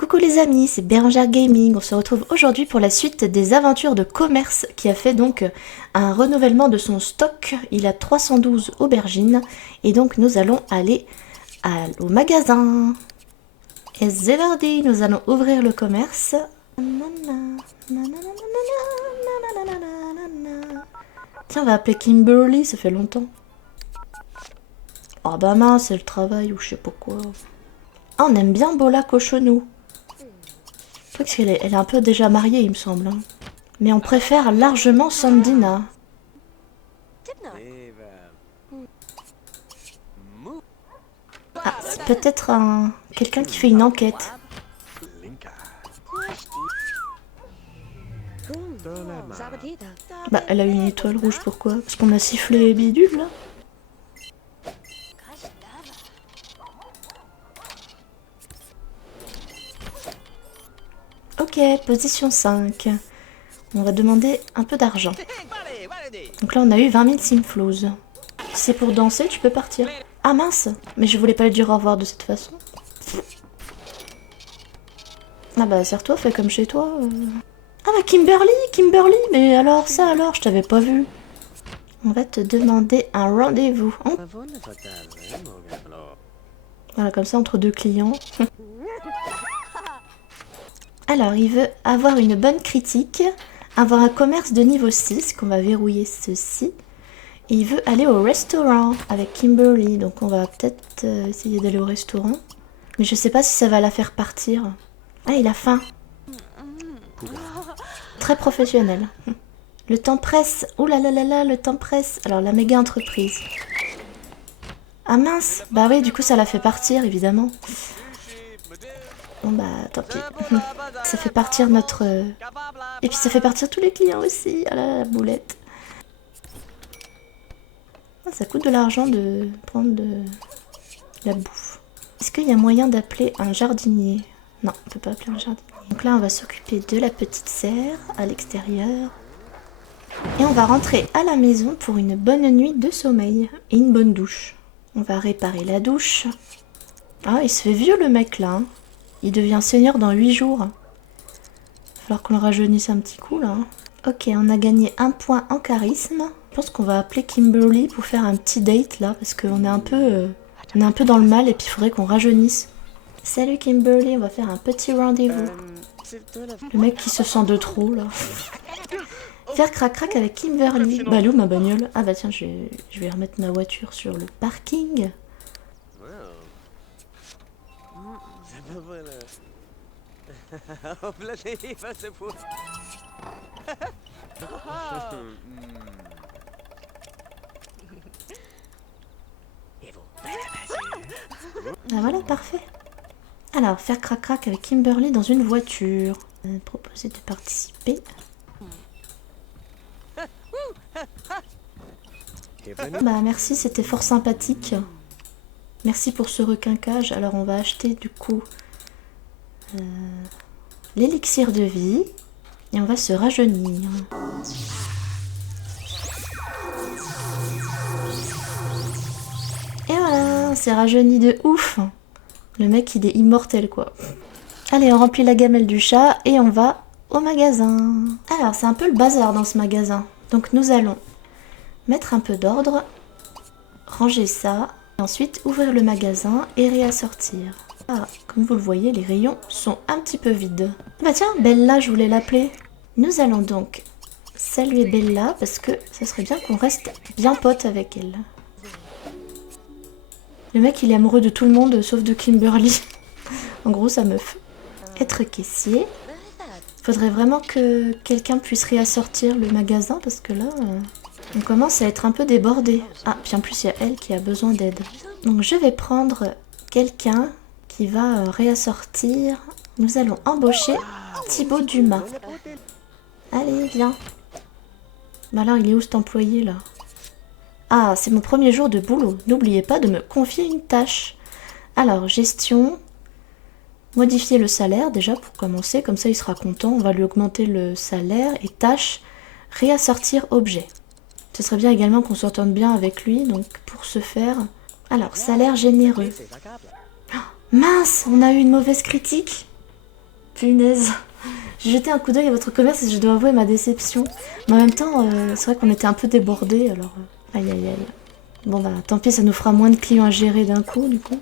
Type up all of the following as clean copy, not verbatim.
Coucou les amis, c'est Bérangère Gaming. On se retrouve aujourd'hui pour la suite des aventures de commerce qui a fait donc un renouvellement de son stock. Il a 312 aubergines et donc nous allons aller au magasin. Et c'est parti, nous allons ouvrir le commerce. Tiens, on va appeler Kimberly, ça fait longtemps. Oh bah mince, c'est le travail ou je sais pas quoi. Ah, on aime bien Bola Cochonou. Parce qu'elle est un peu déjà mariée, il me semble. Hein. Mais on préfère largement Sandina. Ah, c'est peut-être quelqu'un qui fait une enquête. Bah, elle a une étoile rouge, pourquoi? Parce qu'on a sifflé bidule, là. Ok, position 5. On va demander un peu d'argent. Donc là, on a eu 20 000 simflouz. Si c'est pour danser, tu peux partir. Ah mince, mais je voulais pas lui dire au revoir de cette façon. Ah bah, serre-toi, fais comme chez toi. Ah bah, Kimberly, mais alors, ça alors, je t'avais pas vu. On va te demander un rendez-vous. Hein, voilà, comme ça, entre deux clients. Alors, il veut avoir une bonne critique, avoir un commerce de niveau 6, qu'on va verrouiller ceci. Et il veut aller au restaurant avec Kimberly, donc on va peut-être essayer d'aller au restaurant. Mais je sais pas si ça va la faire partir. Ah, il a faim. Très professionnel. Le temps presse. Ouh là là là là, le temps presse. Alors, la méga entreprise. Ah mince. Bah oui, du coup, ça la fait partir, évidemment. Bon bah, tant pis. Ça fait partir notre... Et puis ça fait partir tous les clients aussi. Ah là, la boulette. Ah, ça coûte de l'argent de prendre de la bouffe. Est-ce qu'il y a moyen d'appeler un jardinier? Non, on peut pas appeler un jardinier. Donc là, on va s'occuper de la petite serre à l'extérieur. Et on va rentrer à la maison pour une bonne nuit de sommeil et une bonne douche. On va réparer la douche. Ah, il se fait vieux le mec là. Hein. Il devient senior dans 8 jours. Il va falloir qu'on le rajeunisse un petit coup là. Ok, on a gagné 1 point en charisme. Je pense qu'on va appeler Kimberly pour faire un petit date là, parce qu'on est un peu, dans le mal et puis il faudrait qu'on rajeunisse. Salut Kimberly, on va faire un petit rendez-vous. Le mec qui se sent de trop là. Faire crac-crac avec Kimberly. Bah, elle est où ma bagnole? Ah bah tiens, je vais remettre ma voiture sur le parking. Ah voilà, parfait. Alors, faire crac-crac avec Kimberly dans une voiture. Proposer de participer. Bah merci, c'était fort sympathique. Merci pour ce requinquage. Alors on va acheter du coup l'élixir de vie. Et on va se rajeunir. Et voilà, on s'est rajeuni de ouf. Le mec il est immortel quoi. Allez, on remplit la gamelle du chat et on va au magasin. Alors c'est un peu le bazar dans ce magasin. Donc nous allons mettre un peu d'ordre, ranger ça, et ensuite ouvrir le magasin et réassortir. Ah, comme vous le voyez, les rayons sont un petit peu vides. Bah tiens, Bella, je voulais l'appeler. Nous allons donc saluer Bella parce que ça serait bien qu'on reste bien potes avec elle. Le mec, il est amoureux de tout le monde sauf de Kimberly. En gros, sa meuf. Être caissier. Faudrait vraiment que quelqu'un puisse réassortir le magasin parce que là... on commence à être un peu débordé. Ah, puis en plus, il y a elle qui a besoin d'aide. Donc, je vais prendre quelqu'un qui va réassortir. Nous allons embaucher Thibaut Dumas. Allez, viens. Bah alors, il est où cet employé, là? Ah, c'est mon premier jour de boulot. N'oubliez pas de me confier une tâche. Alors, gestion. Modifier le salaire, déjà, pour commencer. Comme ça, il sera content. On va lui augmenter le salaire. Et tâche, réassortir objet. Ce serait bien également qu'on s'entende bien avec lui, donc pour ce faire... Alors, salaire généreux. Oh, mince, on a eu une mauvaise critique. Punaise. J'ai jeté un coup d'œil à votre commerce et je dois avouer ma déception. Mais en même temps, c'est vrai qu'on était un peu débordés, alors... aïe aïe aïe. Bon bah, tant pis, ça nous fera moins de clients à gérer d'un coup, du coup.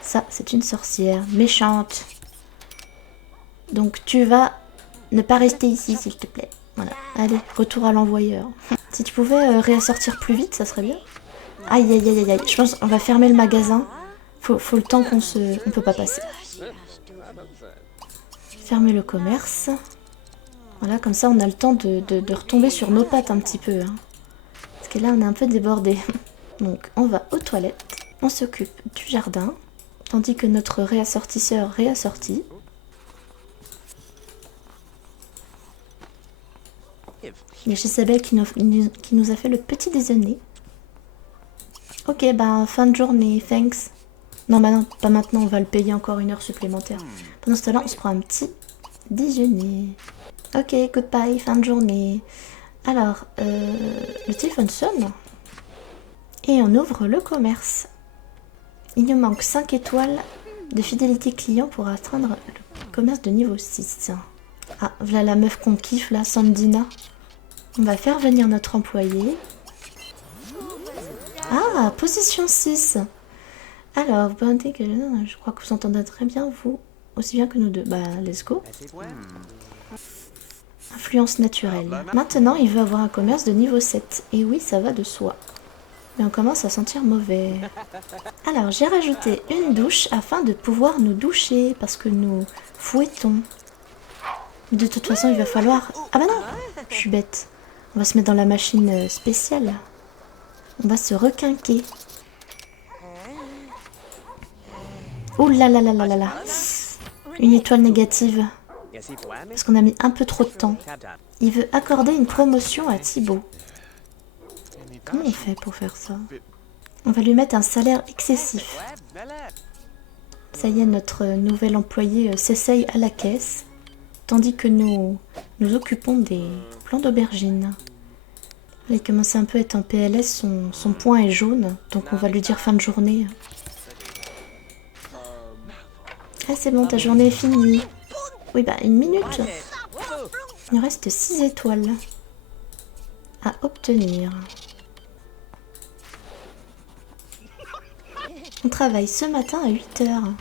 Ça, c'est une sorcière méchante. Donc tu vas ne pas rester ici, s'il te plaît. Voilà. Allez, retour à l'envoyeur. Si tu pouvais réassortir plus vite, ça serait bien. Aïe aïe aïe aïe aïe. Je pense qu'on va fermer le magasin. Faut le temps qu'on se... On peut pas passer. Fermer le commerce. Voilà, comme ça on a le temps de retomber sur nos pattes un petit peu. Hein. Parce que là on est un peu débordé. Donc on va aux toilettes. On s'occupe du jardin. Tandis que notre réassortisseur réassortit. Il y a Jezabel qui nous a fait le petit déjeuner. Ok, bah fin de journée, thanks. Non, bah non, pas maintenant, on va le payer encore 1 heure supplémentaire. Pendant ce temps-là, on se prend un petit déjeuner. Ok, goodbye, fin de journée. Alors, le téléphone sonne. Et on ouvre le commerce. Il nous manque 5 étoiles de fidélité client pour atteindre le commerce de niveau 6. Ah, voilà la meuf qu'on kiffe là, Sandina. On va faire venir notre employé. Ah, position 6. Alors, vous pensez que... Je crois que vous entendez très bien, vous, aussi bien que nous deux. Bah, let's go. Influence naturelle. Maintenant, il veut avoir un commerce de niveau 7. Et oui, ça va de soi. Mais on commence à sentir mauvais. Alors, j'ai rajouté une douche afin de pouvoir nous doucher, parce que nous fouettons. De toute façon, il va falloir... Ah bah non, je suis bête. On va se mettre dans la machine spéciale. On va se requinquer. Oh là là là là là là. Une étoile négative. Parce qu'on a mis un peu trop de temps. Il veut accorder une promotion à Thibaut. Comment on fait pour faire ça? On va lui mettre un salaire excessif. Ça y est, notre nouvel employé s'essaye à la caisse. Tandis que nous occupons des plants d'aubergine. Il commence un peu à être en PLS, son poing est jaune, donc on va lui dire fin de journée. Ah c'est bon, ta journée est finie. Oui bah 1 minute. Il nous reste 6 étoiles à obtenir. On travaille ce matin à 8 h.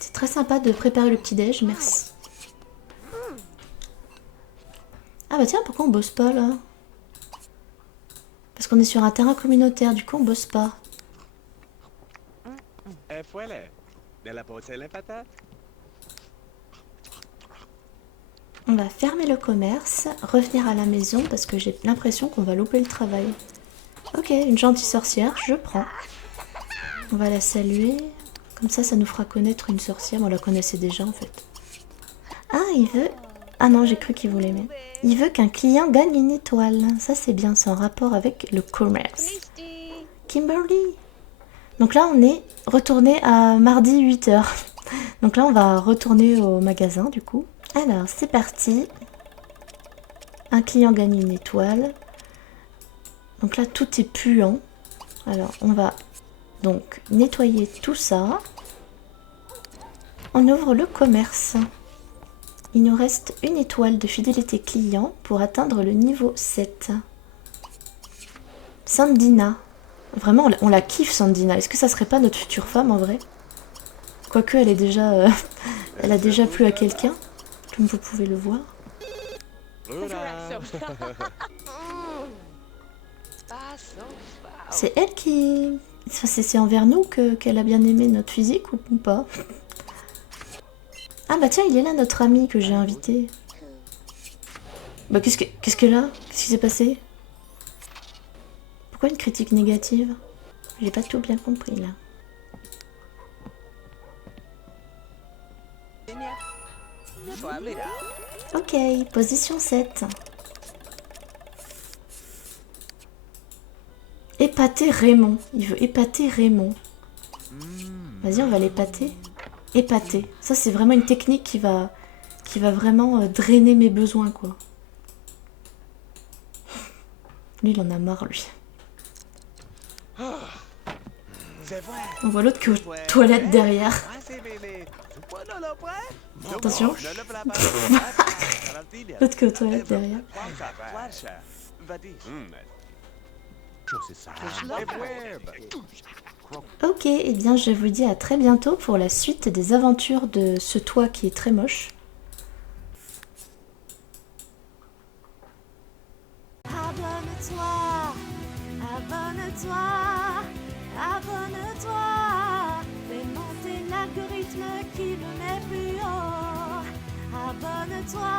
C'est très sympa de préparer le petit-déj, merci. Ah bah tiens, pourquoi on bosse pas là? Parce qu'on est sur un terrain communautaire, du coup on bosse pas. On va fermer le commerce, revenir à la maison parce que j'ai l'impression qu'on va louper le travail. Ok, une gentille sorcière, je prends. On va la saluer. Comme ça nous fera connaître une sorcière. On la connaissait déjà en fait. Ah, il veut... Ah non, j'ai cru qu'il voulait même. Il veut qu'un client gagne 1 étoile. Ça c'est bien, c'est en rapport avec le commerce. Kimberly. Donc là, on est retourné à mardi 8 h. Donc là, on va retourner au magasin du coup. Alors, c'est parti. Un client gagne 1 étoile. Donc là, tout est puant. Alors, on va donc nettoyer tout ça. On ouvre le commerce. Il nous reste 1 étoile de fidélité client pour atteindre le niveau 7. Sandina. Vraiment, on la kiffe, Sandina. Est-ce que ça serait pas notre future femme, en vrai? Quoique, elle est déjà... elle a déjà plu à quelqu'un, comme vous pouvez le voir. C'est elle qui... C'est envers nous qu'elle a bien aimé notre physique ou pas? Ah bah tiens, il est là, notre ami que j'ai invité. Bah qu'est-ce que là? Qu'est-ce qui s'est passé? Pourquoi une critique négative? J'ai pas tout bien compris là. Ok, position 7. Épater Raymond. Il veut épater Raymond. Vas-y, on va l'épater. Épater. Ça, c'est vraiment une technique qui va qui va vraiment drainer mes besoins, quoi. Lui, il en a marre, lui. On voit l'autre qui est aux toilettes derrière. Attention. L'autre qui est aux toilettes derrière. Ok, et bien je vous dis à très bientôt pour la suite des aventures de ce toit qui est très moche. Abonne-toi, abonne-toi, abonne-toi, fais monter l'algorithme qui me met plus haut. Abonne-toi.